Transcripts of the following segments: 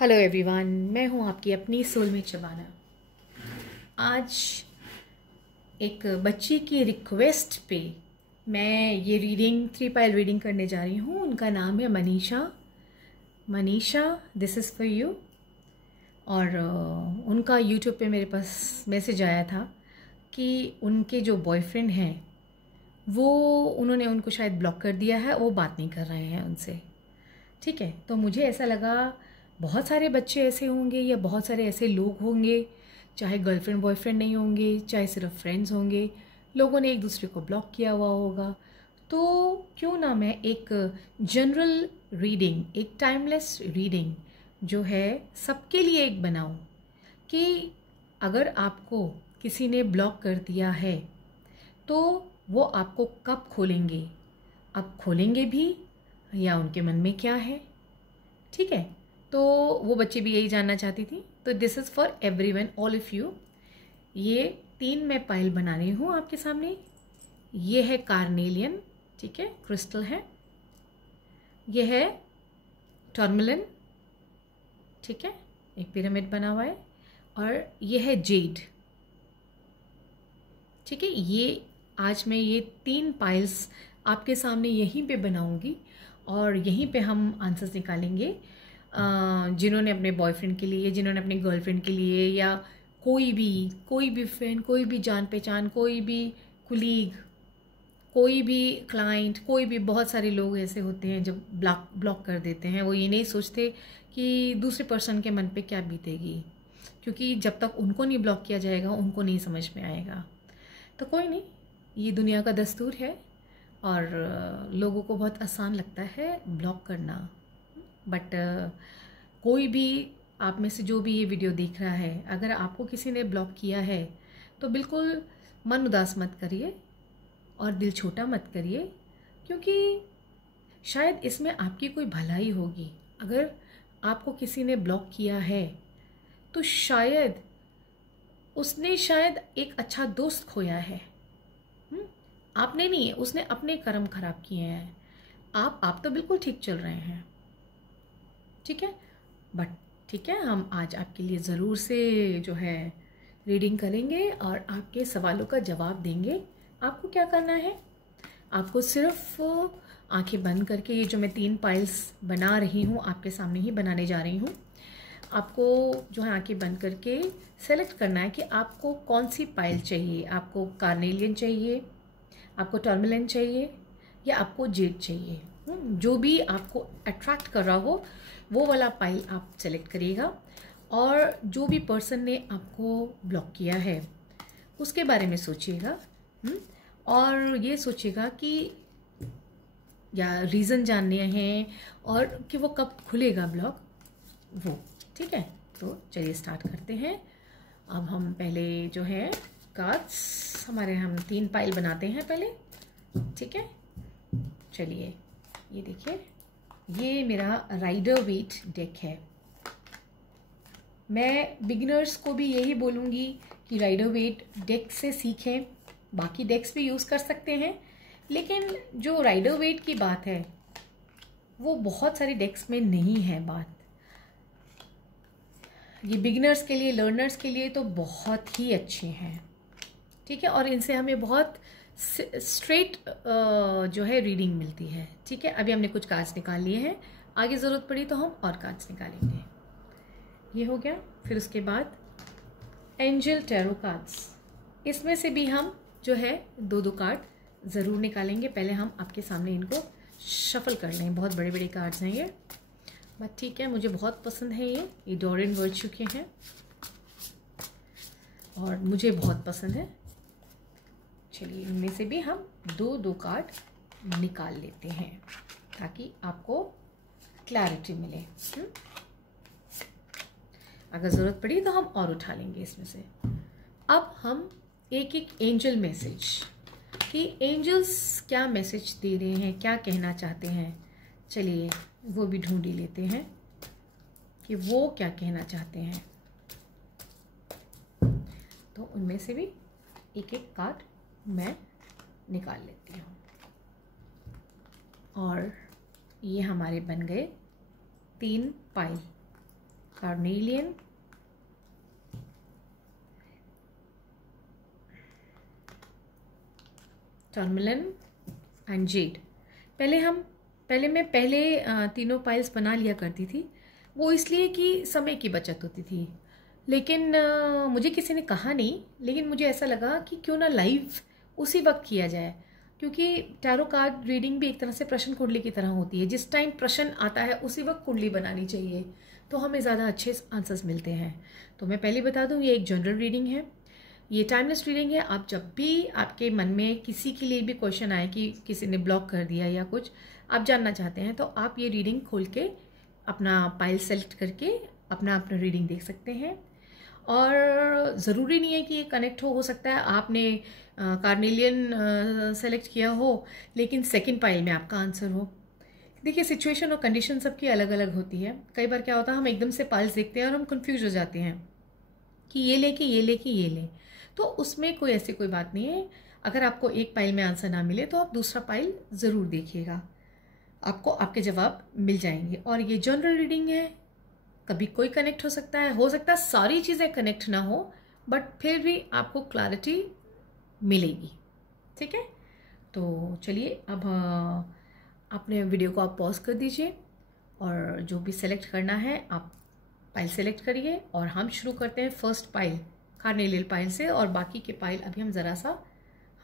Hello everyone, मैं हूं आपकी अपनी सोलमेट शबाना। आज एक बच्ची की रिक्वेस्ट पे मैं ये रीडिंग 3 पाइल रीडिंग करने जा रही हूं। उनका नाम है Manisha. Manisha, this is for you. और उनका यूट्यूब पे मेरे पास मैसेज आया था कि उनके जो बॉयफ्रेंड हैं वो उन्होंने उनको शायद ब्लॉक कर दिया है, वो बात नहीं कर रहे हैं उनसे। ठीक है, तो मुझे ऐसा लगा बहुत सारे बच्चे ऐसे होंगे या बहुत सारे ऐसे लोग होंगे, चाहे गर्लफ्रेंड बॉयफ्रेंड नहीं होंगे, चाहे सिर्फ फ्रेंड्स होंगे, लोगों ने एक दूसरे को ब्लॉक किया हुआ होगा। तो क्यों ना मैं एक जनरल रीडिंग, एक टाइमलेस रीडिंग जो है सबके लिए एक बनाऊं कि अगर आपको किसी ने ब्लॉक कर दिया है तो वो आपको कब खोलेंगे, अब खोलेंगे भी या उनके मन में क्या है। ठीक है, तो वो बच्ची भी यही जानना चाहती थी। तो this is for everyone, all of you. ये 3 मैं पाइल बना रही हूँ आपके सामने। ये है कार्नेलियन, ठीक है, क्रिस्टल है। ये है टर्मलिन, ठीक है, एक पिरामिड बना हुआ है। और ये है जेड, ठीक है। ये आज मैं ये 3 पाइल्स आपके सामने यहीं पे बनाऊंगी और यहीं पे हम आंसर्स निकालेंगे। जिन्होंने अपने बॉयफ्रेंड के लिए, जिन्होंने अपने गर्लफ्रेंड के लिए, या कोई भी फ्रेंड, कोई भी जान पहचान, कोई भी कुलीग, कोई भी क्लाइंट, कोई भी, बहुत सारे लोग ऐसे होते हैं जब ब्लॉक कर देते हैं। वो ये नहीं सोचते कि दूसरे पर्सन के मन पे क्या बीतेगी, क्योंकि जब तक उनको नहीं ब्लॉक किया जाएगा उनको नहीं समझ में आएगा। तो कोई नहीं, ये दुनिया का दस्तूर है और लोगों को बहुत आसान लगता है ब्लॉक करना। बट कोई भी आप में से जो भी ये वीडियो देख रहा है, अगर आपको किसी ने ब्लॉक किया है तो बिल्कुल मन उदास मत करिए और दिल छोटा मत करिए, क्योंकि शायद इसमें आपकी कोई भलाई होगी। अगर आपको किसी ने ब्लॉक किया है तो शायद उसने एक अच्छा दोस्त खोया है। आपने नहीं है, उसने अपने कर्म खराब किए हैं। आप तो बिल्कुल ठीक चल रहे हैं, ठीक है। बट ठीक है, हम आज आपके लिए ज़रूर से जो है रीडिंग करेंगे और आपके सवालों का जवाब देंगे। आपको क्या करना है, आपको सिर्फ आंखें बंद करके, ये जो मैं 3 पाइल्स बना रही हूँ आपके सामने ही बनाने जा रही हूँ, आपको जो है आंखें बंद करके सेलेक्ट करना है कि आपको कौन सी पाइल चाहिए। आपको कार्नेलियन चाहिए, आपको टर्मलिन चाहिए, या आपको जेड चाहिए। जो भी आपको अट्रैक्ट कर रहा हो वो वाला पाइल आप सेलेक्ट करिएगा। और जो भी पर्सन ने आपको ब्लॉक किया है उसके बारे में सोचिएगा, और ये सोचिएगा कि या रीज़न जानने हैं और कि वो कब खुलेगा ब्लॉक वो, ठीक है। तो चलिए स्टार्ट करते हैं। अब हम पहले जो है कार्ड्स हमारे, हम 3 पाइल बनाते हैं पहले, ठीक है। चलिए, ये देखिए, ये मेरा राइडर वेट डेक है। मैं बिगिनर्स को भी यही बोलूँगी कि राइडर वेट डेक से सीखें। बाकी डेक्स भी यूज़ कर सकते हैं, लेकिन जो राइडर वेट की बात है वो बहुत सारी डेक्स में नहीं है बात। ये बिगिनर्स के लिए, लर्नर्स के लिए तो बहुत ही अच्छे हैं, ठीक है। और इनसे हमें बहुत स्ट्रेट जो है रीडिंग मिलती है, ठीक है। अभी हमने कुछ कार्ड्स निकाल लिए हैं, आगे ज़रूरत पड़ी तो हम और कार्ड्स निकालेंगे। ये हो गया। फिर उसके बाद एंजल टैरो कार्ड्स, इसमें से भी हम जो है 2-2 कार्ड ज़रूर निकालेंगे। पहले हम आपके सामने इनको शफल कर लें। बहुत बड़े बड़े कार्ड्स हैं ये, बट ठीक है, मुझे बहुत पसंद है ये डोरियन वर्च्यू के हैं और मुझे बहुत पसंद है। चलिए, इनमें से भी हम 2-2 कार्ड निकाल लेते हैं ताकि आपको क्लैरिटी मिले। अगर ज़रूरत पड़ी तो हम और उठा लेंगे इसमें से। अब हम एक एंजल मैसेज, कि एंजल्स क्या मैसेज दे रहे हैं, क्या कहना चाहते हैं, चलिए वो भी ढूंढ ही लेते हैं कि वो क्या कहना चाहते हैं। तो उनमें से भी एक कार्ड मैं निकाल लेती हूँ। और ये हमारे बन गए 3 pile. Carnelian, tourmaline and jade. पहले तीनों पाइल्स बना लिया करती थी, वो इसलिए कि समय की बचत होती थी। लेकिन मुझे किसी ने कहा नहीं, लेकिन मुझे ऐसा लगा कि क्यों ना लाइव उसी वक्त किया जाए, क्योंकि टैरो कार्ड रीडिंग भी एक तरह से प्रश्न कुंडली की तरह होती है। जिस टाइम प्रश्न आता है उसी वक्त कुंडली बनानी चाहिए, तो हमें ज़्यादा अच्छे आंसर्स मिलते हैं। तो मैं पहले बता दूं, ये एक जनरल रीडिंग है, ये टाइमलेस रीडिंग है। आप जब भी आपके मन में किसी के लिए भी क्वेश्चन आए कि किसी ने ब्लॉक कर दिया या कुछ आप जानना चाहते हैं, तो आप ये रीडिंग खोल के अपना पाइल सेलेक्ट करके अपना रीडिंग देख सकते हैं। और ज़रूरी नहीं है कि ये कनेक्ट हो सकता है आपने कार्नेलियन सेलेक्ट किया हो लेकिन सेकंड पाइल में आपका आंसर हो। देखिए, सिचुएशन और कंडीशन सबकी अलग अलग होती है। कई बार क्या होता है, हम एकदम से पाइल्स देखते हैं और हम कंफ्यूज हो जाते हैं कि ये ले कि ये ले कि ये ले, तो उसमें कोई ऐसी कोई बात नहीं है। अगर आपको एक पाइल में आंसर ना मिले तो आप दूसरा पाइल ज़रूर देखिएगा, आपको आपके जवाब मिल जाएंगे। और ये जनरल रीडिंग है, कभी कोई कनेक्ट हो सकता है सारी चीज़ें कनेक्ट ना हो, बट फिर भी आपको क्लैरिटी मिलेगी। ठीक है, तो चलिए अब अपने वीडियो को आप पॉज कर दीजिए और जो भी सेलेक्ट करना है आप पाइल सेलेक्ट करिए और हम शुरू करते हैं फर्स्ट पाइल कार्नेलियन पाइल से। और बाकी के पाइल अभी हम ज़रा सा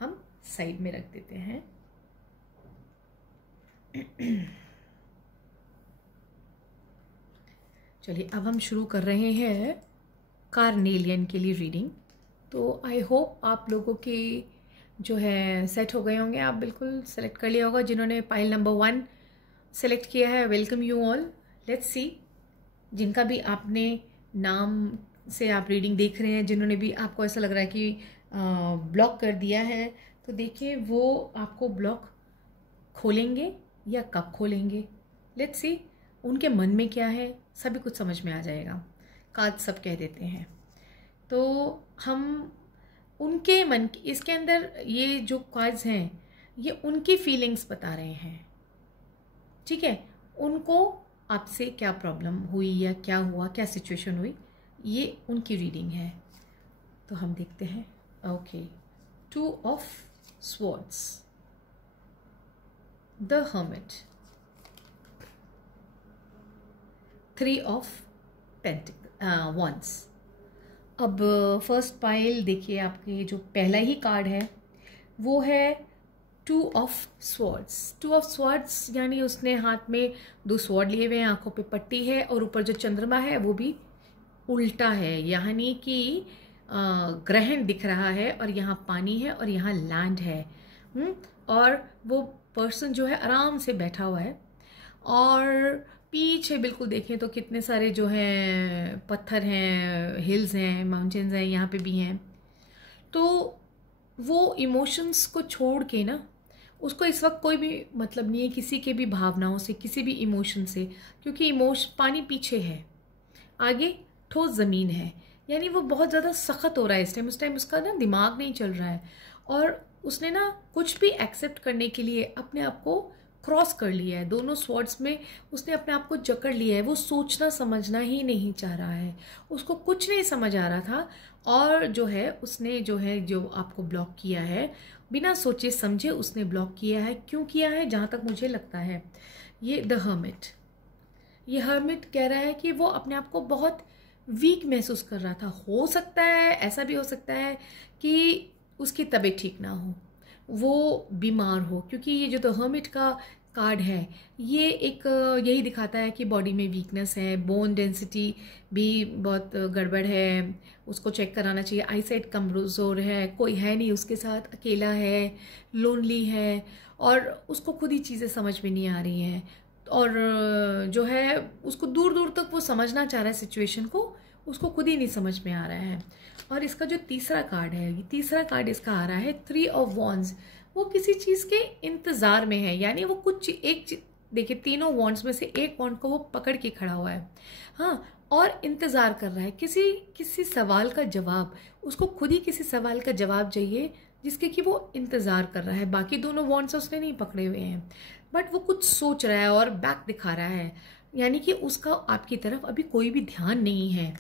हम साइड में रख देते हैं। चलिए अब हम शुरू कर रहे हैं कार्नेलियन के लिए रीडिंग। तो आई होप आप लोगों के जो है सेट हो गए होंगे, आप बिल्कुल सेलेक्ट कर लिया होगा। जिन्होंने पाइल नंबर 1 सेलेक्ट किया है, welcome you all. Let's see, जिनका भी आपने नाम से आप रीडिंग देख रहे हैं, जिन्होंने भी आपको ऐसा लग रहा है कि ब्लॉक कर दिया है, तो देखिए वो आपको ब्लॉक खोलेंगे या कब खोलेंगे। लेट्स सी उनके मन में क्या है, सभी कुछ समझ में आ जाएगा। कार्ड सब कह देते हैं, तो हम उनके मन की, इसके अंदर ये जो कार्ड्स हैं ये उनकी फीलिंग्स बता रहे हैं। ठीक है, उनको आपसे क्या प्रॉब्लम हुई या क्या हुआ, क्या सिचुएशन हुई, ये उनकी रीडिंग है। तो हम देखते हैं। Okay, 2 of swords, the hermit, 3 of wands। अब फर्स्ट पाइल देखिए, आपके जो पहला ही कार्ड है वो है 2 ऑफ स्वॉर्ड्स। 2 ऑफ स्वॉर्ड्स यानी उसने हाथ में 2 स्वॉर्ड लिए हुए हैं, आंखों पे पट्टी है और ऊपर जो चंद्रमा है वो भी उल्टा है, यानी कि ग्रहण दिख रहा है और यहाँ पानी है और यहाँ लैंड है। और वो पर्सन जो है आराम से बैठा हुआ है और पीछे बिल्कुल देखें तो कितने सारे जो हैं पत्थर हैं, हिल्स हैं, माउंटेन्स हैं, यहाँ पे भी हैं। तो वो इमोशंस को छोड़ के ना, उसको इस वक्त कोई भी मतलब नहीं है किसी के भी भावनाओं से, किसी भी इमोशन से, क्योंकि पानी पीछे है, आगे ठोस ज़मीन है, यानी वो बहुत ज़्यादा सख्त हो रहा है इस टाइम। उस टाइम उसका ना दिमाग नहीं चल रहा है और उसने ना कुछ भी एक्सेप्ट करने के लिए अपने आप को क्रॉस कर लिया है। दोनों स्वॉर्ड्स में उसने अपने आप को जकड़ लिया है। वो सोचना समझना ही नहीं चाह रहा है, उसको कुछ नहीं समझ आ रहा था। और जो है उसने जो आपको ब्लॉक किया है, बिना सोचे समझे उसने ब्लॉक किया है। क्यों किया है, जहाँ तक मुझे लगता है ये द हर्मिट, ये हर्मिट कह रहा है कि वो अपने आप को बहुत वीक महसूस कर रहा था। हो सकता है, ऐसा भी हो सकता है कि उसकी तबीयत ठीक ना हो, वो बीमार हो, क्योंकि ये जो द हर्मिट का कार्ड है ये एक यही दिखाता है कि बॉडी में वीकनेस है, बोन डेंसिटी भी बहुत गड़बड़ है, उसको चेक कराना चाहिए। आईसाइट कमजोर है, कोई है नहीं उसके साथ, अकेला है, लोनली है और उसको खुद ही चीज़ें समझ में नहीं आ रही हैं। और जो है उसको दूर दूर तक वो समझना चाह रहा है सिचुएशन को, उसको खुद ही नहीं समझ में आ रहा है। और इसका जो तीसरा कार्ड है, ये तीसरा कार्ड इसका आ रहा है 3 ऑफ वॉन्ड्स। वो किसी चीज़ के इंतज़ार में है, यानी वो कुछ एक देखिए तीनों वॉन्ड्स में से एक वॉन्ड को वो पकड़ के खड़ा हुआ है, हाँ, और इंतज़ार कर रहा है किसी सवाल का जवाब। उसको खुद ही किसी सवाल का जवाब चाहिए जिसके कि वो इंतज़ार कर रहा है। बाकी दोनों वॉन्ड्स उसने नहीं पकड़े हुए हैं, बट वो कुछ सोच रहा है और बैक दिखा रहा है। यानी कि उसका आपकी तरफ अभी कोई भी ध्यान नहीं है।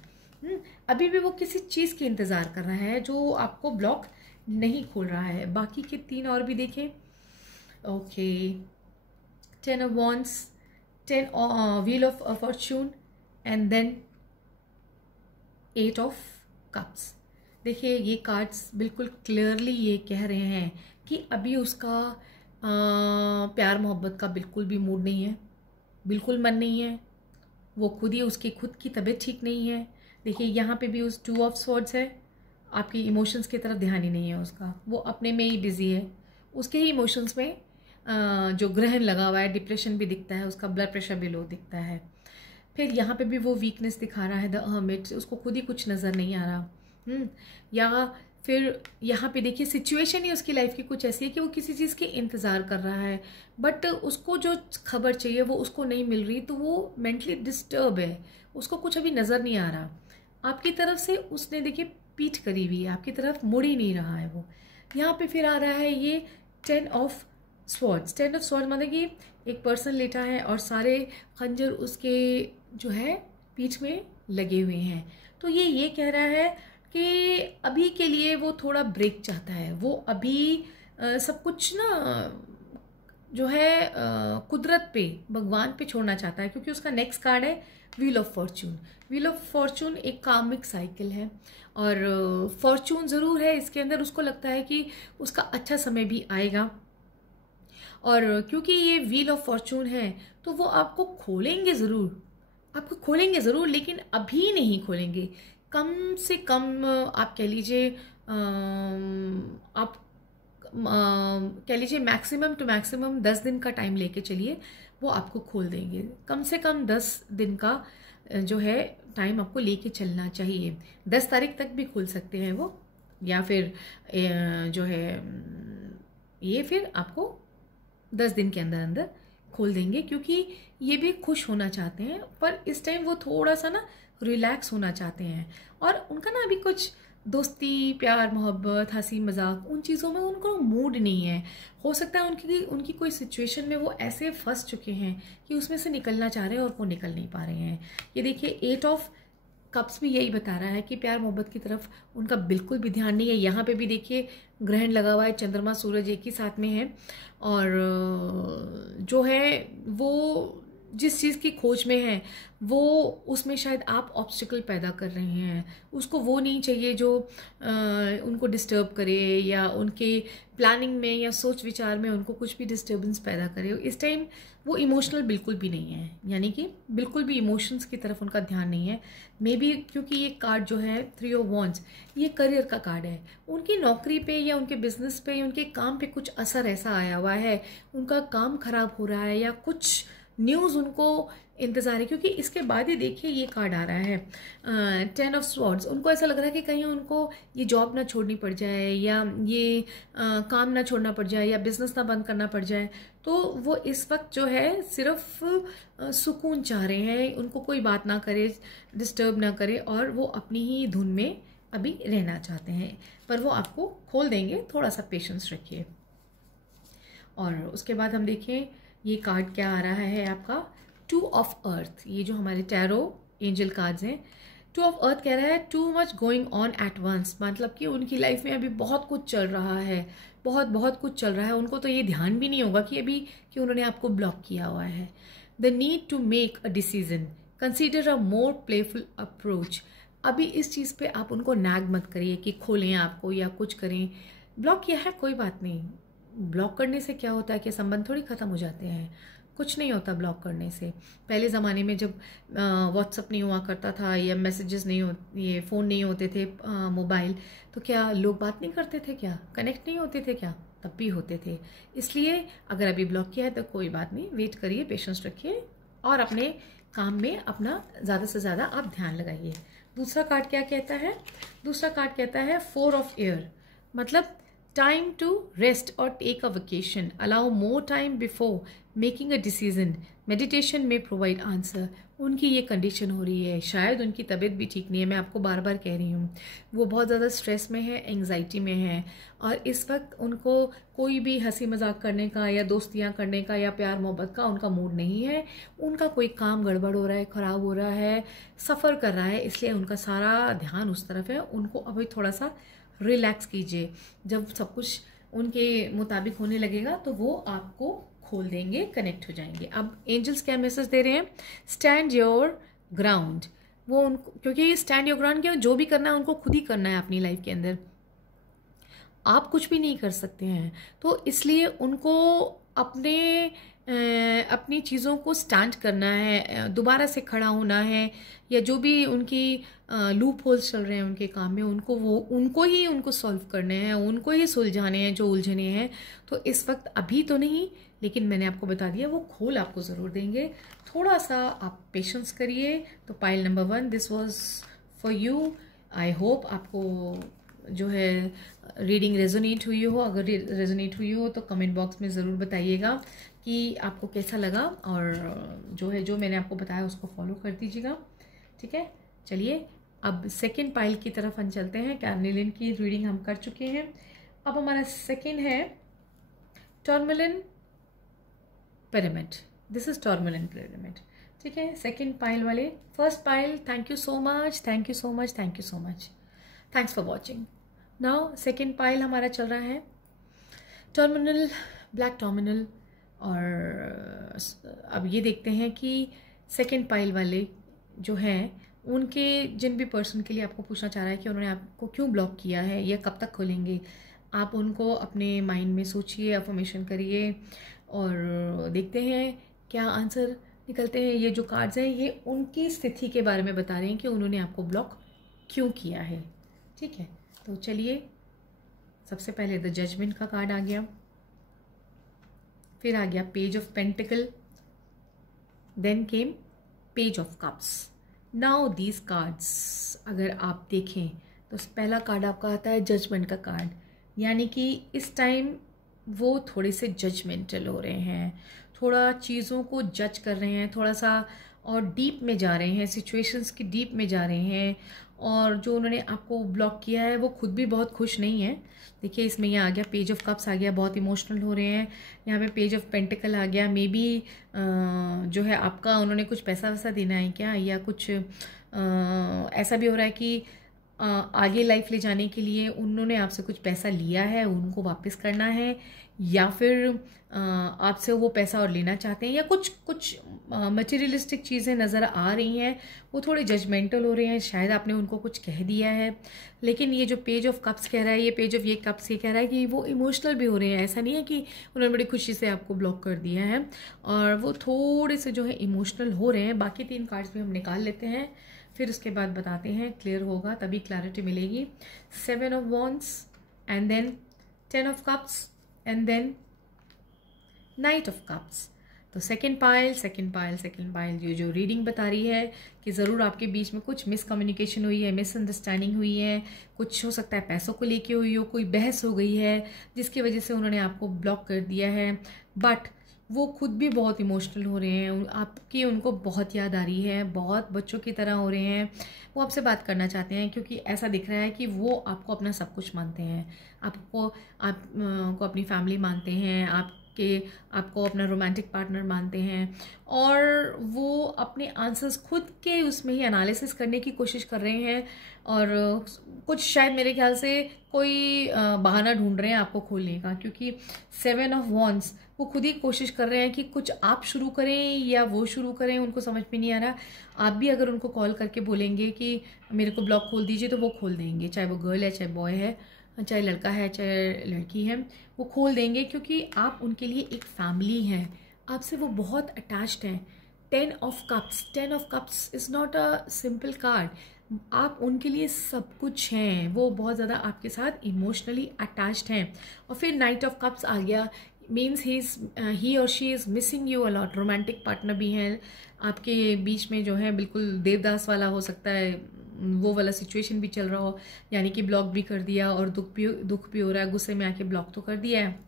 अभी भी वो किसी चीज़ के इंतज़ार कर रहा है जो आपको ब्लॉक नहीं खोल रहा है। बाकी के 3 और भी देखें। Okay, 10 of wands, 10 wheel of fortune and then 8 of cups. देखिए ये कार्ड्स बिल्कुल क्लियरली ये कह रहे हैं कि अभी उसका प्यार मोहब्बत का बिल्कुल भी मूड नहीं है, बिल्कुल मन नहीं है। वो उसकी खुद की तबीयत ठीक नहीं है। देखिए यहाँ पे भी उस 2 ऑफ स्वॉर्ड्स है, आपकी इमोशंस की तरफ ध्यान ही नहीं है उसका, वो अपने में ही बिजी है। उसके ही इमोशंस में जो ग्रहण लगा हुआ है, डिप्रेशन भी दिखता है, उसका ब्लड प्रेशर भी लो दिखता है। फिर यहाँ पे भी वो वीकनेस दिखा रहा है, द हर्मिट, उसको खुद ही कुछ नज़र नहीं आ रहा। या फिर यहाँ पे देखिए सिचुएशन ही उसकी लाइफ की कुछ ऐसी है कि वो किसी चीज़ के इंतज़ार कर रहा है, बट उसको जो खबर चाहिए वो उसको नहीं मिल रही, तो वो मेंटली डिस्टर्ब है, उसको कुछ अभी नज़र नहीं आ रहा। आपकी तरफ से उसने देखिए पीठ करी हुई है, आपकी तरफ मुड़ ही नहीं रहा है वो। यहाँ पे फिर आ रहा है ये 10 ऑफ स्वॉर्ड्स। 10 ऑफ स्वॉर्ड्स मतलब कि एक पर्सन लेटा है और सारे खंजर उसके जो है पीठ में लगे हुए हैं। तो ये कह रहा है कि अभी के लिए वो थोड़ा ब्रेक चाहता है। वो अभी सब कुछ ना जो है कुदरत पे, भगवान पे छोड़ना चाहता है, क्योंकि उसका नेक्स्ट कार्ड है wheel of Fortune. Wheel of Fortune एक कार्मिक साइकिल है और फॉर्चून ज़रूर है इसके अंदर। उसको लगता है कि उसका अच्छा समय भी आएगा, और क्योंकि ये व्हील ऑफ फॉर्चून है तो वो आपको खोलेंगे ज़रूर, लेकिन अभी नहीं खोलेंगे। कम से कम आप कह लीजिए मैक्सिमम टू मैक्सिमम 10 दिन का टाइम लेके चलिए, वो आपको खोल देंगे। कम से कम 10 दिन का जो है टाइम आपको लेके चलना चाहिए। 10 तारीख तक भी खोल सकते हैं वो, या फिर जो है ये फिर आपको 10 दिन के अंदर अंदर खोल देंगे, क्योंकि ये भी खुश होना चाहते हैं, पर इस टाइम वो थोड़ा सा ना रिलैक्स होना चाहते हैं। और उनका ना अभी कुछ दोस्ती, प्यार मोहब्बत, हंसी मजाक, उन चीज़ों में उनको मूड नहीं है। हो सकता है उनकी कोई सिचुएशन में वो ऐसे फंस चुके हैं कि उसमें से निकलना चाह रहे हैं और वो निकल नहीं पा रहे हैं। ये देखिए 8 ऑफ कप्स भी यही बता रहा है कि प्यार मोहब्बत की तरफ उनका बिल्कुल भी ध्यान नहीं है। यहाँ पे भी देखिए ग्रहण लगा हुआ है, चंद्रमा सूरज एक ही साथ में है, और जो है वो जिस चीज़ की खोज में है वो उसमें शायद आप ऑब्स्टिकल पैदा कर रहे हैं। उसको वो नहीं चाहिए जो उनको डिस्टर्ब करे, या उनके प्लानिंग में या सोच विचार में उनको कुछ भी डिस्टर्बेंस पैदा करे। इस टाइम वो इमोशनल बिल्कुल भी नहीं है, यानी कि बिल्कुल भी इमोशंस की तरफ उनका ध्यान नहीं है। मे बी क्योंकि ये कार्ड जो है 3 ऑफ वॉन्ड्स, ये करियर का कार्ड है। उनकी नौकरी पे या उनके बिजनेस पे या उनके काम पे कुछ असर ऐसा आया हुआ है, उनका काम खराब हो रहा है, या कुछ न्यूज़ उनको इंतज़ार है। क्योंकि इसके बाद ही देखिए ये कार्ड आ रहा है 10 ऑफ स्वॉर्ड्स। उनको ऐसा लग रहा है कि कहीं उनको ये जॉब ना छोड़नी पड़ जाए, या ये काम ना छोड़ना पड़ जाए, या बिजनेस ना बंद करना पड़ जाए। तो वो इस वक्त जो है सिर्फ सुकून चाह रहे हैं, उनको कोई बात ना करे, डिस्टर्ब ना करे, और वो अपनी ही धुन में अभी रहना चाहते हैं। पर वो आपको खोल देंगे, थोड़ा सा पेशेंस रखिए। और उसके बाद हम देखें ये कार्ड क्या आ रहा है आपका 2 ऑफ अर्थ। ये जो हमारे टैरो एंजल कार्ड्स हैं, 2 ऑफ अर्थ कह रहा है too much going on at once. मतलब कि उनकी लाइफ में अभी बहुत कुछ चल रहा है, बहुत कुछ चल रहा है। उनको तो ये ध्यान भी नहीं होगा कि उन्होंने आपको ब्लॉक किया हुआ है। The need to make a decision, consider a more playful approach. अभी इस चीज़ पे आप उनको नैग मत करिए कि खोलें आपको या कुछ करें। ब्लॉक किया है कोई बात नहीं, ब्लॉक करने से क्या होता है कि संबंध थोड़ी ख़त्म हो जाते हैं, कुछ नहीं होता ब्लॉक करने से। पहले ज़माने में जब व्हाट्सअप नहीं हुआ करता था, या मैसेजेस नहीं ये फ़ोन नहीं होते थे, मोबाइल, तो क्या लोग बात नहीं करते थे क्या, कनेक्ट नहीं होते थे क्या? तब भी होते थे। इसलिए अगर अभी ब्लॉक किया है तो कोई बात नहीं, वेट करिए, पेशेंस रखिए, और अपने काम में अपना ज़्यादा से ज़्यादा आप ध्यान लगाइए। दूसरा कार्ड क्या कहता है? दूसरा कार्ड कहता है 4 ऑफ एयर। मतलब time to rest or take a vacation. Allow more time before making a decision. Meditation may provide answer. उनकी ये कंडीशन हो रही है, शायद उनकी तबीयत भी ठीक नहीं है, मैं आपको बार बार कह रही हूँ। वो बहुत ज़्यादा स्ट्रेस में है, एंग्जाइटी में है, और इस वक्त उनको कोई भी हंसी मजाक करने का या दोस्तियाँ करने का या प्यार मोहब्बत का उनका मूड नहीं है। उनका कोई काम गड़बड़ हो रहा है, ख़राब हो रहा है, सफ़र कर रहा है, इसलिए उनका सारा ध्यान उस तरफ है। उनको अभी थोड़ा सा रिलैक्स कीजिए। जब सब कुछ उनके मुताबिक होने लगेगा तो वो आपको खोल देंगे, कनेक्ट हो जाएंगे। अब एंजल्स क्या मैसेज दे रहे हैं? Stand your ground. वो उनको, क्योंकि स्टैंड योर ग्राउंड क्या, जो भी करना है उनको खुद ही करना है अपनी लाइफ के अंदर, आप कुछ भी नहीं कर सकते हैं। तो इसलिए उनको अपनी चीज़ों को स्टैंड करना है, दोबारा से खड़ा होना है, या जो भी उनकी लूप होल्स चल रहे हैं उनके काम में, उनको सॉल्व करने हैं, उनको ही सुलझाने हैं जो उलझने हैं। तो इस वक्त अभी तो नहीं, लेकिन मैंने आपको बता दिया वो खोल आपको ज़रूर देंगे। थोड़ा सा आप पेशेंस करिए। तो pile number 1, this was for you. I hope आपको जो है रीडिंग रेजोनेट हुई हो। अगर रेजोनेट हुई हो तो कमेंट बॉक्स में ज़रूर बताइएगा कि आपको कैसा लगा, और जो मैंने आपको बताया उसको फॉलो कर दीजिएगा। ठीक है, चलिए अब सेकेंड पाइल की तरफ हम चलते हैं। कार्नेलियन की रीडिंग हम कर चुके हैं। अब हमारा सेकेंड है tourmaline pyramid. This is tourmaline pyramid. ठीक है, सेकेंड पाइल वाले। First pile, thank you so much, thank you so much, thank you so much, thanks for watching. Now second pile हमारा चल रहा है टर्मिनल, ब्लैक टर्मिनल। और अब ये देखते हैं कि सेकेंड पाइल वाले जो हैं उनके, जिन भी पर्सन के लिए आपको पूछना चाह रहा है कि उन्होंने आपको क्यों ब्लॉक किया है या कब तक खोलेंगे, आप उनको अपने माइंड में सोचिए, अफर्मेशन करिए, और देखते हैं क्या आंसर निकलते हैं। ये जो कार्ड्स हैं ये उनकी स्थिति के बारे में बता रहे हैं कि उन्होंने आपको ब्लॉक क्यों किया है। ठीक है, तो चलिए सबसे पहले द जजमेंट का कार्ड आ गया, फिर आ गया page of pentacle, then came page of cups. Now these cards अगर आप देखें तो पहला कार्ड आपका आता है जजमेंट का कार्ड, यानी कि इस टाइम वो थोड़े से जजमेंटल हो रहे हैं, थोड़ा चीज़ों को जज कर रहे हैं, थोड़ा सा और डीप में जा रहे हैं, सिचुएशंस की डीप में जा रहे हैं। और जो उन्होंने आपको ब्लॉक किया है वो खुद भी बहुत खुश नहीं है। देखिए इसमें ये आ गया पेज ऑफ कप्स आ गया, बहुत इमोशनल हो रहे हैं। यहाँ पे पेज ऑफ पेंटिकल आ गया, मे बी जो है आपका उन्होंने कुछ पैसा वैसा देना है क्या, या कुछ ऐसा भी हो रहा है कि आगे लाइफ ले जाने के लिए उन्होंने आपसे कुछ पैसा लिया है, उनको वापस करना है, या फिर आपसे वो पैसा और लेना चाहते हैं, या कुछ मटेरियलिस्टिक चीज़ें नज़र आ रही हैं। वो थोड़े जजमेंटल हो रहे हैं, शायद आपने उनको कुछ कह दिया है। लेकिन ये जो पेज ऑफ कप्स कह रहा है, ये पेज ऑफ ये कप्स ये कह रहा है कि वो इमोशनल भी हो रहे हैं। ऐसा नहीं है कि उन्होंने बड़ी खुशी से आपको ब्लॉक कर दिया है, और वो थोड़े से जो है इमोशनल हो रहे हैं। बाकी 3 कार्ड्स भी हम निकाल लेते हैं, फिर उसके बाद बताते हैं, क्लियर होगा तभी क्लैरिटी मिलेगी। 7 of wands, and then 10 of cups, and then knight of cups. तो सेकेंड पाइल ये जो रीडिंग बता रही है कि ज़रूर आपके बीच में कुछ मिसकम्युनिकेशन हुई है, मिसअंडरस्टैंडिंग हुई है, कुछ हो सकता है पैसों को लेके हुई हो, कोई बहस हो गई है जिसकी वजह से उन्होंने आपको ब्लॉक कर दिया है। बट वो खुद भी बहुत इमोशनल हो रहे हैं, आपकी उनको बहुत याद आ रही है, बहुत बच्चों की तरह हो रहे हैं। वो आपसे बात करना चाहते हैं क्योंकि ऐसा दिख रहा है कि वो आपको अपना सब कुछ मानते हैं, आपको अपनी फैमिली मानते हैं, आपको अपना रोमांटिक पार्टनर मानते हैं, और वो अपने आंसर्स खुद के उसमें ही एनालिसिस करने की कोशिश कर रहे हैं। और कुछ शायद मेरे ख्याल से कोई बहाना ढूंढ रहे हैं आपको खोलने का, क्योंकि 7 ऑफ वॉन्ड्स वो खुद ही कोशिश कर रहे हैं कि कुछ आप शुरू करें या वो शुरू करें, उनको समझ में नहीं आ रहा। आप भी अगर उनको कॉल करके बोलेंगे कि मेरे को ब्लॉक खोल दीजिए तो वो खोल देंगे, चाहे वो गर्ल है, चाहे बॉय है, चाहे लड़का है, चाहे लड़की है, वो खोल देंगे, क्योंकि आप उनके लिए एक फैमिली हैं, आपसे वो बहुत अटैच्ड हैं। 10 of cups is not a simple card, आप उनके लिए सब कुछ हैं, वो बहुत ज़्यादा आपके साथ इमोशनली अटैच्ड हैं। और फिर नाइट ऑफ कप्स आ गया, मीन्स ही और she is missing you a lot. Romantic partner भी हैं आपके बीच में, जो है बिल्कुल देवदास वाला हो सकता है, वो वाला सिचुएशन भी चल रहा हो, यानी कि ब्लॉक भी कर दिया और दुख भी हो रहा है, गुस्से में आके ब्लॉक तो कर दिया है।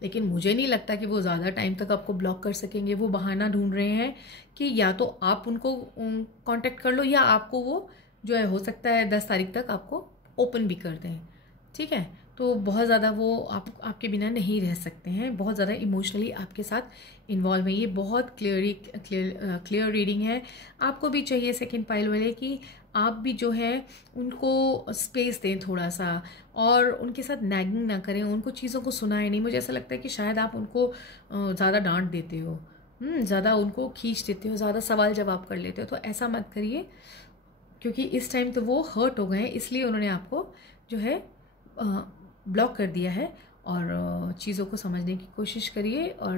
लेकिन मुझे नहीं लगता कि वो ज़्यादा टाइम तक आपको ब्लॉक कर सकेंगे। वो बहाना ढूंढ रहे हैं कि या तो आप उनको कांटेक्ट कर लो, या आपको वो जो है हो सकता है 10 तारीख तक आपको ओपन भी कर दें, ठीक है। तो बहुत ज़्यादा वो आपके बिना नहीं रह सकते हैं, बहुत ज़्यादा इमोशनली आपके साथ इन्वॉल्व है। ये बहुत क्लियर रीडिंग है। आपको भी चाहिए सेकंड पाइल वाले कि आप भी जो है उनको स्पेस दें थोड़ा सा, और उनके साथ नैगिंग ना करें, उनको चीज़ों को सुनाएं नहीं। मुझे ऐसा लगता है कि शायद आप उनको ज़्यादा डांट देते हो, ज़्यादा उनको खींच देते हो, ज़्यादा सवाल जवाब कर लेते हो। तो ऐसा मत करिए, क्योंकि इस टाइम तो वो हर्ट हो गए हैं, इसलिए उन्होंने आपको जो है ब्लॉक कर दिया है। और चीज़ों को समझने की कोशिश करिए और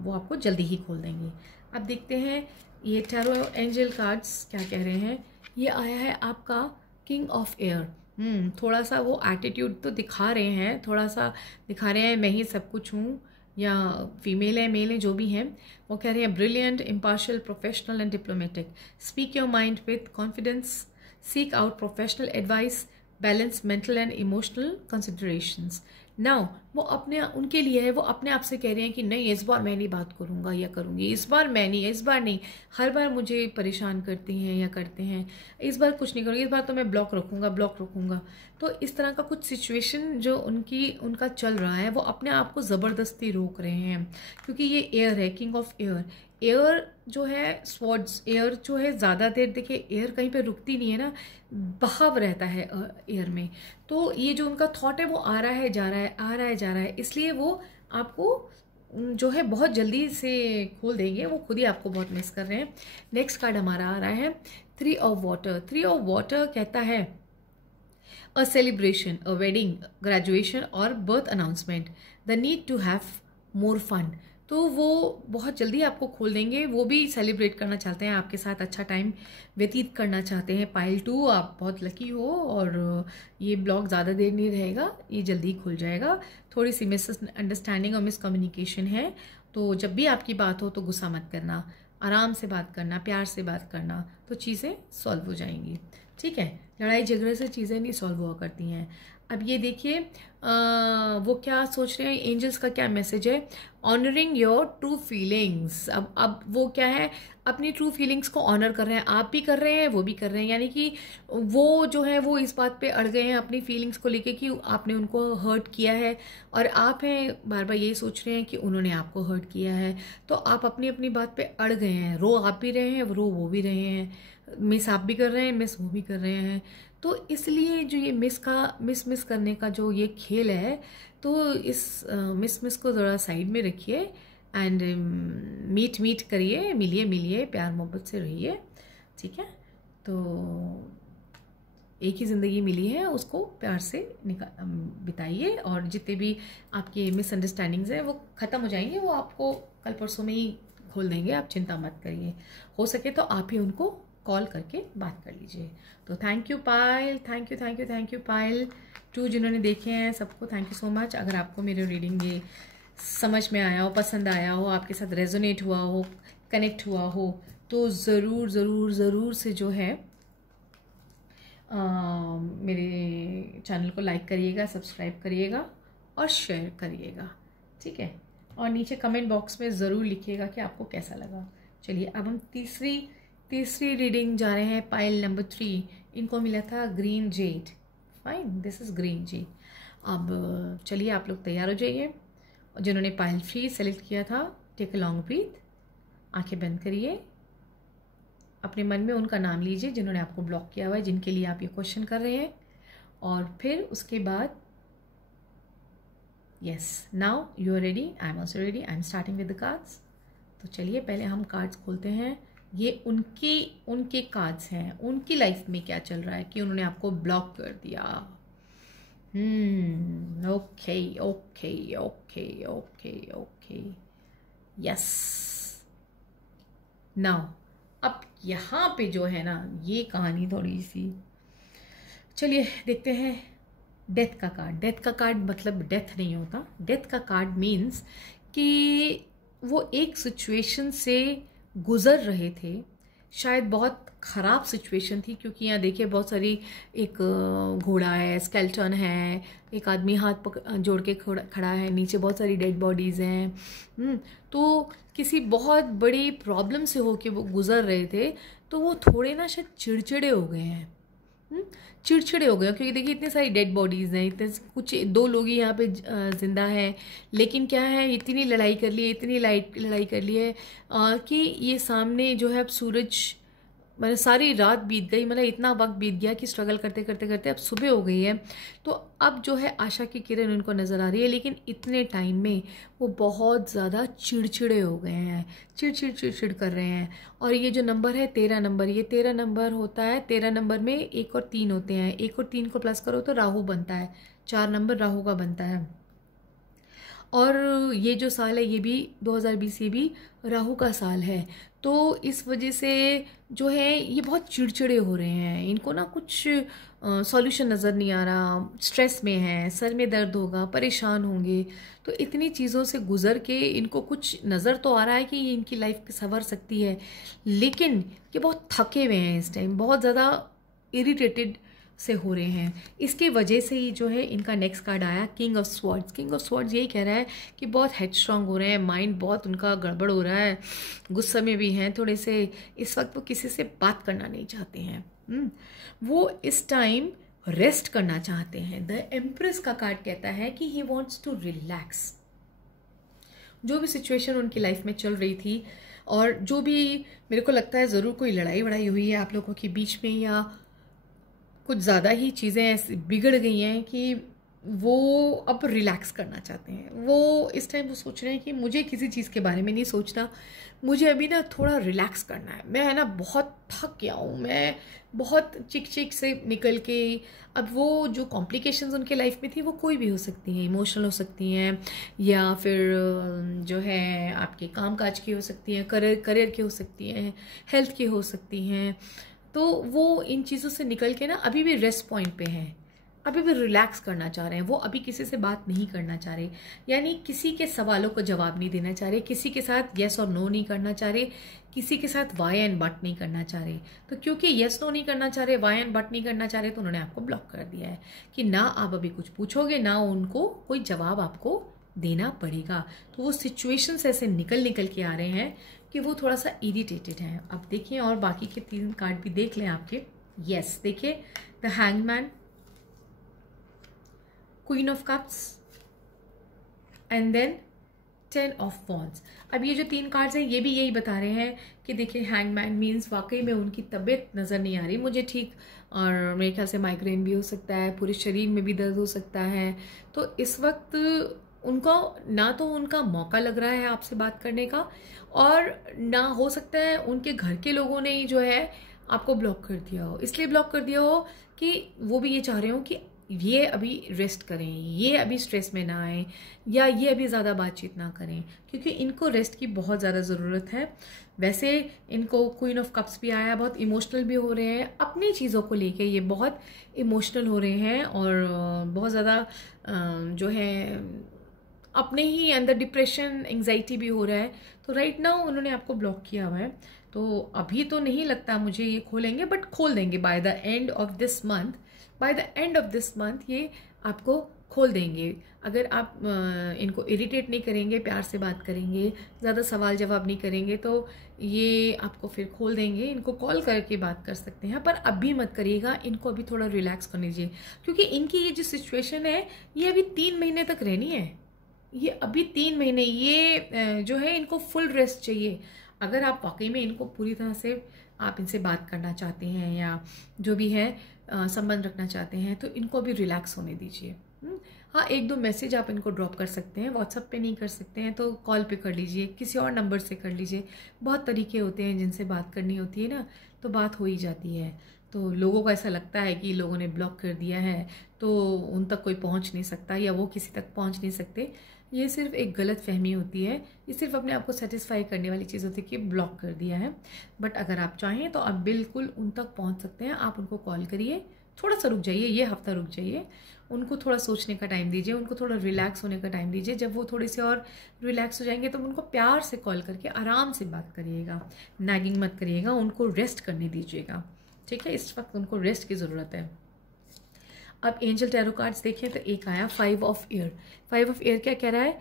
वो आपको जल्दी ही खोल देंगे। अब देखते हैं ये टैरो एंजल कार्ड्स क्या कह रहे हैं। ये आया है आपका किंग ऑफ एयर। थोड़ा सा वो एटीट्यूड तो दिखा रहे हैं, थोड़ा सा दिखा रहे हैं मैं ही सब कुछ हूँ, या फीमेल है मेल है जो भी हैं, वो कह रहे हैं brilliant, impartial, professional and diplomatic, speak your mind with confidence, seek out professional advice, balance mental and emotional considerations. Now वो अपने उनके लिए है, वो अपने आप से कह रहे हैं कि नहीं इस बार मैं नहीं बात करूंगा या करूंगी, इस बार मैं नहीं, इस बार नहीं, हर बार मुझे परेशान करती हैं या करते हैं, इस बार कुछ नहीं करूँगी, इस बार तो मैं ब्लॉक रखूंगा। तो इस तरह का कुछ सिचुएशन जो उनका चल रहा है, वो अपने आप को ज़बरदस्ती रोक रहे हैं, क्योंकि ये एयर है, किंग ऑफ एयर। एयर जो है स्वॉर्ड्स, एयर जो है ज़्यादा देर, देखिए एयर कहीं पे रुकती नहीं है ना, बहाव रहता है एयर में। तो ये जो उनका थॉट है वो आ रहा है जा रहा है, आ रहा है जा रहा है, इसलिए वो आपको जो है बहुत जल्दी से खोल देंगे। वो खुद ही आपको बहुत मिस कर रहे हैं। नेक्स्ट कार्ड हमारा आ रहा है 3 ऑफ वाटर। 3 ऑफ वाटर कहता है a celebration, a wedding, graduation और birth announcement, the need to have more fun. तो वो बहुत जल्दी आपको खोल देंगे। वो भी सेलिब्रेट करना चाहते हैं, आपके साथ अच्छा टाइम व्यतीत करना चाहते हैं। पाइल 2 आप बहुत लकी हो, और ये ब्लॉग ज़्यादा देर नहीं रहेगा, ये जल्दी खुल जाएगा। थोड़ी सी मिसअंडरस्टैंडिंग और मिसकम्युनिकेशन है, तो जब भी आपकी बात हो तो गुस्सा मत करना, आराम से बात करना, प्यार से बात करना, तो चीज़ें सॉल्व हो जाएंगी, ठीक है। लड़ाई झगड़े से चीज़ें नहीं सॉल्व हुआ करती हैं। अब ये देखिए वो क्या सोच रहे हैं, एंजल्स का क्या मैसेज है, ऑनरिंग योर ट्रू फीलिंग्स। अब वो क्या है, अपनी ट्रू फीलिंग्स को ऑनर कर रहे हैं, आप भी कर रहे हैं, वो भी कर रहे हैं। यानी कि वो जो है वो इस बात पे अड़ गए हैं अपनी फीलिंग्स को लेके कि आपने उनको हर्ट किया है, और आप हैं बार बार यही सोच रहे हैं कि उन्होंने आपको हर्ट किया है। तो आप अपनी अपनी बात पे अड़ गए हैं, रो आप भी रहे हैं, रो वो भी रहे हैं, मिस आप भी कर रहे हैं, मिस वो भी कर रहे हैं। तो इसलिए जो ये मिस करने का जो ये खेल है, तो इस मिस को ज़रा साइड में रखिए एंड मीट करिए, मिलिए, प्यार मोहब्बत से रहिए, ठीक है। तो एक ही ज़िंदगी मिली है, उसको प्यार से बिताइए, और जितने भी आपके मिसअंडरस्टैंडिंग्स हैं वो ख़त्म हो जाएंगे। वो आपको कल परसों में ही खोल देंगे, आप चिंता मत करिए। हो सके तो आप ही उनको कॉल करके बात कर लीजिए। तो thank you Payal, thank you Payal 2 जिन्होंने देखे हैं, सबको थैंक यू सो मच। अगर आपको मेरे रीडिंग ये समझ में आया हो, पसंद आया हो, आपके साथ रेजोनेट हुआ हो, कनेक्ट हुआ हो, तो ज़रूर से जो है मेरे चैनल को लाइक करिएगा, सब्सक्राइब करिएगा और शेयर करिएगा, ठीक है। और नीचे कमेंट बॉक्स में ज़रूर लिखिएगा कि आपको कैसा लगा। चलिए अब हम तीसरी रीडिंग जा रहे हैं, पाइल नंबर 3। इनको मिला था green Z, fine, this is green Z. अब चलिए आप लोग तैयार हो जाइए। जिन्होंने पाइल 3 सेलेक्ट किया था, टेक अ लॉन्ग ब्रीथ, आंखें बंद करिए, अपने मन में उनका नाम लीजिए जिन्होंने आपको ब्लॉक किया हुआ है, जिनके लिए आप ये क्वेश्चन कर रहे हैं। और फिर उसके बाद yes, now you are ready, I am also ready, I am starting with the cards. तो चलिए पहले हम कार्ड्स खोलते हैं। ये उनके कार्ड्स हैं, उनकी लाइफ में क्या चल रहा है कि उन्होंने आपको ब्लॉक कर दिया। Okay, yes. नाउ अब यहाँ पे जो है ना, ये कहानी थोड़ी सी, चलिए देखते हैं। डेथ का कार्ड मतलब डेथ नहीं होता। डेथ का कार्ड मीन्स कि वो एक सिचुएशन से गुजर रहे थे शायद बहुत ख़राब सिचुएशन थी, क्योंकि यहाँ देखिए बहुत सारी, एक घोड़ा है, स्केलेटन है, एक आदमी हाथ जोड़ के खड़ा है, नीचे बहुत सारी डेड बॉडीज़ हैं। तो किसी बहुत बड़ी प्रॉब्लम से होके वो गुज़र रहे थे, तो वो थोड़े ना शायद चिड़चिड़े हो गए हैं। चिड़चिड़े हो गए क्योंकि देखिए इतने सारी डेड बॉडीज़ हैं, इतने कुछ 2 लोग ही यहाँ पे ज़िंदा हैं, लेकिन क्या है, इतनी लड़ाई कर ली है, इतनी लड़ाई कर ली है कि ये सामने जो है अब सूरज, मतलब सारी रात बीत गई, मतलब इतना वक्त बीत गया कि स्ट्रगल करते करते करते अब सुबह हो गई है। तो अब जो है आशा की किरण उनको नज़र आ रही है, लेकिन इतने टाइम में वो बहुत ज़्यादा चिड़चिड़े हो गए हैं, चिड़चिड़ कर रहे हैं। और ये जो नंबर है 13 नंबर, ये 13 नंबर होता है। 13 नंबर में 1 और 3 होते हैं, 1 और 3 को प्लस करो तो राहु बनता है, 4 नंबर राहु का बनता है। और ये जो साल है ये भी 2020, ये भी राहु का साल है। तो इस वजह से जो है ये बहुत चिड़चिड़े हो रहे हैं, इनको ना कुछ सॉल्यूशन नज़र नहीं आ रहा, स्ट्रेस में है, सर में दर्द होगा, परेशान होंगे। तो इतनी चीज़ों से गुज़र के इनको कुछ नज़र तो आ रहा है कि ये इनकी लाइफ संवर सकती है, लेकिन ये बहुत थके हुए हैं इस टाइम, बहुत ज़्यादा इरिटेटेड से हो रहे हैं। इसके वजह से ही जो है इनका नेक्स्ट कार्ड आया king of swords. King of swords यही कह रहा है कि बहुत हेडस्ट्रॉन्ग हो रहे हैं, माइंड बहुत उनका गड़बड़ हो रहा है, गुस्से में भी हैं थोड़े से। इस वक्त वो किसी से बात करना नहीं चाहते हैं, वो इस टाइम रेस्ट करना चाहते हैं। द एम्प्रेस का कार्ड कहता है कि ही वॉन्ट्स टू रिलैक्स। जो भी सिचुएशन उनकी लाइफ में चल रही थी, और जो भी मेरे को लगता है ज़रूर कोई लड़ाई वड़ाई हुई है आप लोगों के बीच में, या कुछ ज़्यादा ही चीज़ें ऐसी बिगड़ गई हैं कि वो अब रिलैक्स करना चाहते हैं। वो इस टाइम वो सोच रहे हैं कि मुझे किसी चीज़ के बारे में नहीं सोचना, मुझे अभी ना थोड़ा रिलैक्स करना है। मैं है ना बहुत थक गया हूँ, मैं बहुत चिक से निकल के। अब वो जो कॉम्प्लिकेशंस उनके लाइफ में थी वो कोई भी हो सकती हैं, इमोशनल हो सकती हैं, या फिर जो है आपके कामकाज की हो सकती हैं, करियर की हो सकती हैं, हेल्थ की हो सकती हैं। तो वो इन चीज़ों से निकल के ना अभी भी रेस्ट पॉइंट पे हैं, अभी भी रिलैक्स करना चाह रहे हैं। वो अभी किसी से बात नहीं करना चाह रहे, यानी किसी के सवालों को जवाब नहीं देना चाह रहे, किसी के साथ येस और नो नहीं करना चाह रहे, किसी के साथ वाई एंड बट नहीं करना चाह रहे। तो क्योंकि येस नो नहीं करना चाह रहे, वाई एंड बट नहीं करना चाह रहे, तो उन्होंने आपको ब्लॉक कर दिया है कि ना आप अभी कुछ पूछोगे, ना उनको कोई जवाब आपको देना पड़ेगा। तो वो सिचुएशंस ऐसे निकल के आ रहे हैं कि वो थोड़ा सा इरिटेटेड हैं। अब देखिए और बाकी के 3 कार्ड भी देख लें आपके। यस, देखिए the hangman, queen of cups and then 10 of wands. अब ये जो 3 कार्ड्स हैं ये भी यही बता रहे हैं कि देखिए हैंगमैन मीन्स वाकई में उनकी तबीयत नज़र नहीं आ रही मुझे ठीक, और मेरे ख्याल से माइग्रेन भी हो सकता है, पूरे शरीर में भी दर्द हो सकता है। तो इस वक्त उनको ना तो उनका मौका लग रहा है आपसे बात करने का, और ना हो सकता है उनके घर के लोगों ने ही जो है आपको ब्लॉक कर दिया हो। इसलिए ब्लॉक कर दिया हो कि वो भी ये चाह रहे हो कि ये अभी रेस्ट करें, ये अभी स्ट्रेस में ना आए, या ये अभी ज़्यादा बातचीत ना करें, क्योंकि इनको रेस्ट की बहुत ज़्यादा ज़रूरत है। वैसे इनको क्वीन ऑफ कप्स भी आया, बहुत इमोशनल भी हो रहे हैं अपनी चीज़ों को लेके, ये बहुत इमोशनल हो रहे हैं और बहुत ज़्यादा जो है अपने ही अंदर डिप्रेशन, एंजाइटी भी हो रहा है। तो राइट नाउ उन्होंने आपको ब्लॉक किया हुआ है, तो अभी तो नहीं लगता मुझे ये खोलेंगे, बट खोल देंगे by the end of this month. By the end of this month ये आपको खोल देंगे, अगर आप इनको इरिटेट नहीं करेंगे, प्यार से बात करेंगे, ज़्यादा सवाल जवाब नहीं करेंगे, तो ये आपको फिर खोल देंगे। इनको कॉल करके बात कर सकते हैं, पर अभी मत करिएगा, इनको अभी थोड़ा रिलैक्स कर लीजिए, क्योंकि इनकी ये जो सिचुएशन है ये अभी 3 महीने तक रहनी है। ये अभी 3 महीने ये जो है इनको फुल रेस्ट चाहिए। अगर आप वाकई में इनको पूरी तरह से आप इनसे बात करना चाहते हैं या जो भी है संबंध रखना चाहते हैं, तो इनको अभी रिलैक्स होने दीजिए। हाँ, 1-2 मैसेज आप इनको ड्रॉप कर सकते हैं, व्हाट्सएप पे नहीं कर सकते हैं तो कॉल पे कर लीजिए, किसी और नंबर से कर लीजिए। बहुत तरीके होते हैं जिनसे बात करनी होती है ना, तो बात हो ही जाती है। तो लोगों को ऐसा लगता है कि लोगों ने ब्लॉक कर दिया है तो उन तक कोई पहुंच नहीं सकता, या वो किसी तक पहुंच नहीं सकते। ये सिर्फ एक गलत फहमी होती है, ये सिर्फ अपने आप को सेटिस्फाई करने वाली चीज़ होती है कि ब्लॉक कर दिया है। बट अगर आप चाहें तो आप बिल्कुल उन तक पहुंच सकते हैं। आप उनको कॉल करिए, थोड़ा सा रुक जाइए, ये हफ्ता रुक जाइए, उनको थोड़ा सोचने का टाइम दीजिए, उनको थोड़ा रिलैक्स होने का टाइम दीजिए। जब वो थोड़े से और रिलैक्स हो जाएंगे तो उनको प्यार से कॉल करके आराम से बात करिएगा, नैगिंग मत करिएगा, उनको रेस्ट करने दीजिएगा, ठीक है। इस वक्त उनको रेस्ट की ज़रूरत है। अब एंजल टैरो कार्ड्स देखें तो एक आया 5 ऑफ एयर। 5 ऑफ एयर क्या कह रहा है?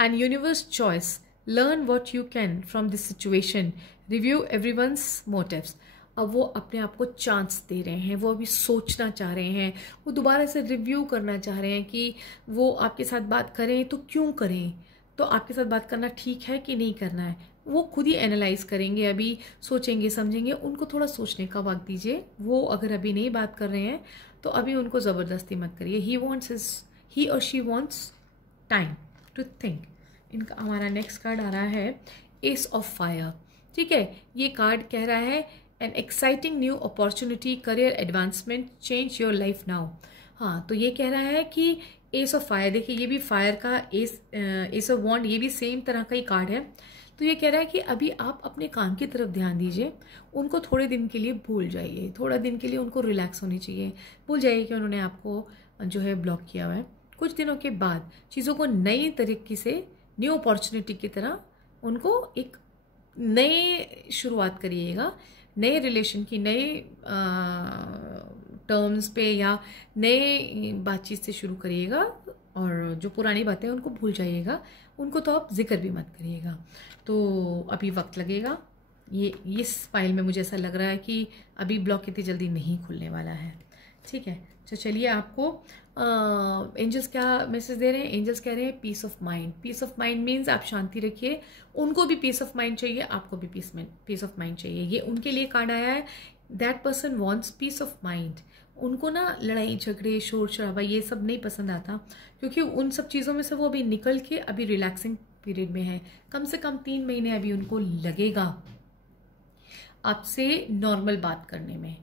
An universe choice, learn what you can from this situation, review everyone's motives. अब वो अपने आप को चांस दे रहे हैं, वो अभी सोचना चाह रहे हैं, वो दोबारा से रिव्यू करना चाह रहे हैं कि वो आपके साथ बात करें तो क्यों करें, तो आपके साथ बात करना ठीक है कि नहीं करना है, वो खुद ही एनालाइज करेंगे, अभी सोचेंगे समझेंगे। उनको थोड़ा सोचने का वक्त दीजिए। वो अगर अभी नहीं बात कर रहे हैं तो अभी उनको ज़बरदस्ती मत करिए। ही और she wants time to think. इनका हमारा नेक्स्ट कार्ड आ रहा है एस ऑफ फायर, ठीक है। ये कार्ड कह रहा है an exciting new opportunity, career advancement, change your life now. हाँ, तो ये कह रहा है कि एस ऑफ फायर, देखिए ये भी फायर का एस ऑफ वॉन्ड, ये भी सेम तरह का ही कार्ड है। तो ये कह रहा है कि अभी आप अपने काम की तरफ ध्यान दीजिए, उनको थोड़े दिन के लिए भूल जाइए, थोड़ा दिन के लिए उनको रिलैक्स होनी चाहिए। भूल जाइए कि उन्होंने आपको जो है ब्लॉक किया हुआ है। कुछ दिनों के बाद चीज़ों को नई तरीके से, न्यू अपॉर्चुनिटी की तरह उनको एक नए शुरुआत करिएगा, नए रिलेशन की, नए टर्म्स पे या नए बातचीत से शुरू करिएगा। और जो पुरानी बातें हैं उनको भूल जाइएगा, उनको तो आप जिक्र भी मत करिएगा। तो अभी वक्त लगेगा। ये इस फाइल में मुझे ऐसा लग रहा है कि अभी ब्लॉक इतनी जल्दी नहीं खुलने वाला है, ठीक है। तो चलिए, आपको एंजल्स क्या मैसेज दे रहे हैं? एंजल्स कह रहे हैं peace of mind. Peace of mind means आप शांति रखिए, उनको भी पीस ऑफ माइंड चाहिए, आपको भी पीस ऑफ माइंड चाहिए। ये उनके लिए कार्ड आया है, that person wants piece of mind. उनको ना लड़ाई झगड़े, शोर शराबा, ये सब नहीं पसंद आता, क्योंकि उन सब चीज़ों में से वो अभी निकल के अभी रिलैक्सिंग पीरियड में है। कम से कम 3 महीने अभी उनको लगेगा आपसे नॉर्मल बात करने में।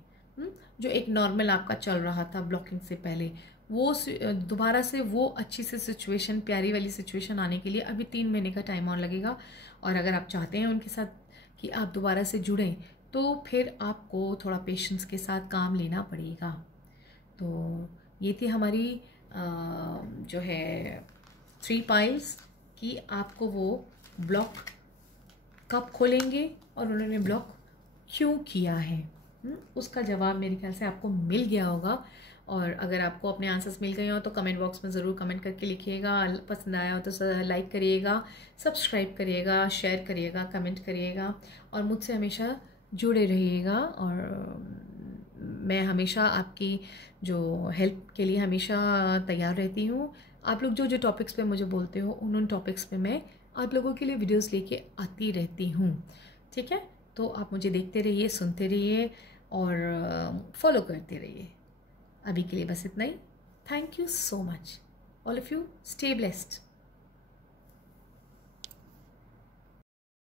जो एक नॉर्मल आपका चल रहा था ब्लॉकिंग से पहले, वो दोबारा से वो अच्छी सी सिचुएशन, प्यारी वाली सिचुएशन आने के लिए अभी 3 महीने का टाइम और लगेगा। और अगर आप चाहते हैं उनके साथ कि आप दोबारा से जुड़ें, तो फिर आपको थोड़ा पेशेंस के साथ काम लेना पड़ेगा। तो ये थी हमारी जो है 3 पाइल्स कि आपको वो ब्लॉक कब खोलेंगे और उन्होंने ब्लॉक क्यों किया है। उसका जवाब मेरे ख्याल से आपको मिल गया होगा। और अगर आपको अपने आंसर्स मिल गए हो तो कमेंट बॉक्स में ज़रूर कमेंट करके लिखिएगा। पसंद आया हो तो लाइक करिएगा, सब्सक्राइब करिएगा, शेयर करिएगा, कमेंट करिएगा और मुझसे हमेशा जुड़े रहिएगा। और मैं हमेशा आपकी जो हेल्प के लिए हमेशा तैयार रहती हूँ। आप लोग जो टॉपिक्स पे मुझे बोलते हो उन टॉपिक्स पे मैं आप लोगों के लिए वीडियोस लेके आती रहती हूँ, ठीक है। तो आप मुझे देखते रहिए, सुनते रहिए और फॉलो करते रहिए। अभी के लिए बस इतना ही। Thank you so much all of you. Stay blessed.